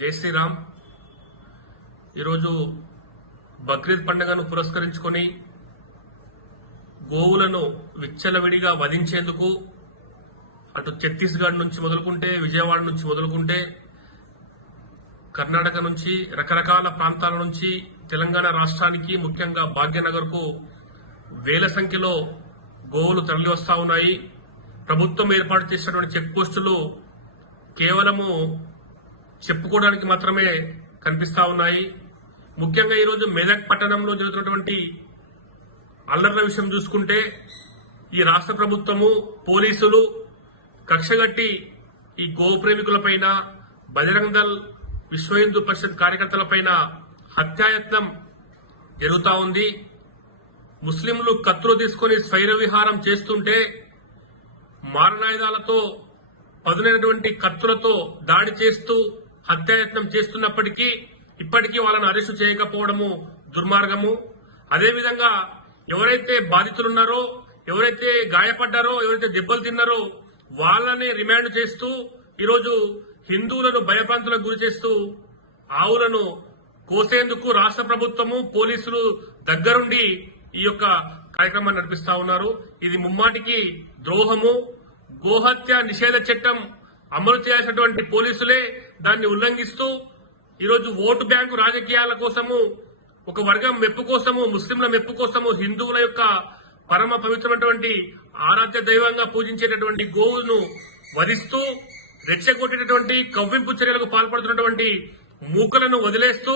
జై శ్రీరామ్. ఈరోజు బక్రీద్ పండుగను పురస్కరించుకొని గోవులను విచ్చలవిడిగా వధించేందుకు అటు ఛత్తీస్గఢ్ నుంచి మొదలుకుంటే, విజయవాడ నుంచి మొదలుకుంటే, కర్ణాటక నుంచి, రకరకాల ప్రాంతాల నుంచి తెలంగాణ రాష్ట్రానికి, ముఖ్యంగా భాగ్యనగర్కు వేల సంఖ్యలో గోవులు తరలి వస్తా ఉన్నాయి. ప్రభుత్వం ఏర్పాటు చేసినటువంటి చెక్ పోస్టులు కేవలము చెప్పుకోవడానికి మాత్రమే కనిపిస్తా ఉన్నాయి. ముఖ్యంగా ఈరోజు మెదక్ పట్టణంలో జరుగుతున్నటువంటి అల్లర్ల విషయం చూసుకుంటే, ఈ రాష్ట్ర ప్రభుత్వము, పోలీసులు కక్షగట్టి ఈ గో ప్రేమికులపైన, బజరంగ్ దళ్, విశ్వ హిందూ పరిషత్ కార్యకర్తలపైన హత్యాయత్నం జరుగుతా ఉంది. ముస్లింలు కత్తులు తీసుకుని స్వైర విహారం చేస్తుంటే మారణాయుధాలతో, పదునైనటువంటి కత్తులతో దాడి చేస్తూ హత్యాయత్నం చేస్తున్నప్పటికీ ఇప్పటికీ వాళ్ళను అరెస్టు చేయకపోవడము దుర్మార్గము. అదేవిధంగా ఎవరైతే బాధితులున్నారో, ఎవరైతే గాయపడ్డారో, ఎవరైతే దెబ్బలు తిన్నారో వాళ్ళని రిమాండ్ చేస్తూ ఈరోజు హిందువులను భయభ్రాంతులకు గురి చేస్తూ ఆవులను కోసేందుకు రాష్ట్ర ప్రభుత్వము, పోలీసులు దగ్గరుండి ఈ యొక్క కార్యక్రమాన్ని నడిపిస్తా ఉన్నారు. ఇది ముమ్మాటికి ద్రోహము. గోహత్య నిషేధ చట్టం అమలు చేయాల్సినటువంటి పోలీసులే దాన్ని ఉల్లంఘిస్తూ ఈరోజు ఓటు బ్యాంకు రాజకీయాల కోసము, ఒక వర్గం మెప్పు కోసము, ముస్లింల మెప్పు కోసము, హిందువుల యొక్క పరమ పవిత్రమైనటువంటి ఆరాధ్య దైవంగా పూజించేటటువంటి గోవును వధిస్తూ, రెచ్చగొట్టేటటువంటి కవ్వింపు చర్యలకు పాల్పడుతున్నటువంటి మూకలను వదిలేస్తూ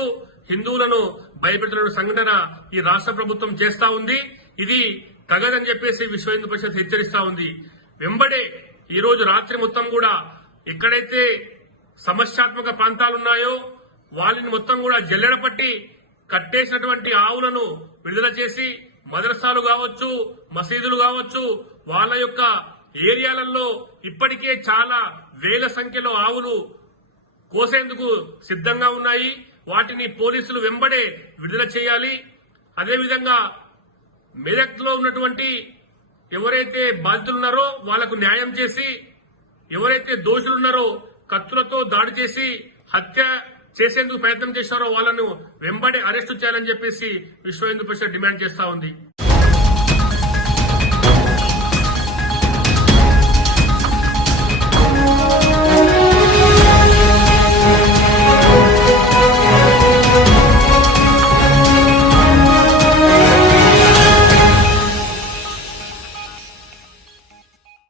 హిందువులను భయపెడుతున్న సంఘటన ఈ రాష్ట్ర ప్రభుత్వం చేస్తా ఉంది. ఇది తగదని చెప్పేసి విశ్వ హిందూ పరిషత్ హెచ్చరిస్తా ఉంది. వెంబడే ఈ రోజు రాత్రి మొత్తం కూడా ఎక్కడైతే సమస్యాత్మక ప్రాంతాలున్నాయో వాళ్ళని మొత్తం కూడా జల్లెడ పట్టి కట్టేసినటువంటి ఆవులను విడుదల చేసి, మదరసాలు కావచ్చు, మసీదులు కావచ్చు, వాళ్ళ యొక్క ఏరియాలలో ఇప్పటికే చాలా వేల సంఖ్యలో ఆవులు కోసేందుకు సిద్ధంగా ఉన్నాయి. వాటిని పోలీసులు వెంబడే విడుదల చేయాలి. అదేవిధంగా మెదక్ లో ఉన్నటువంటి ఎవరైతే బాధితులున్నారో వాళ్లకు న్యాయం చేసి, ఎవరైతే దోషులున్నారో కత్తులతో దాడి చేసి హత్య చేసేందుకు ప్రయత్నం చేశారో వాళ్ళను వెంబడే అరెస్టు చేయాలని చెప్పేసి విశ్వ హిందూ పరిషత్ డిమాండ్ చేస్తా ఉంది.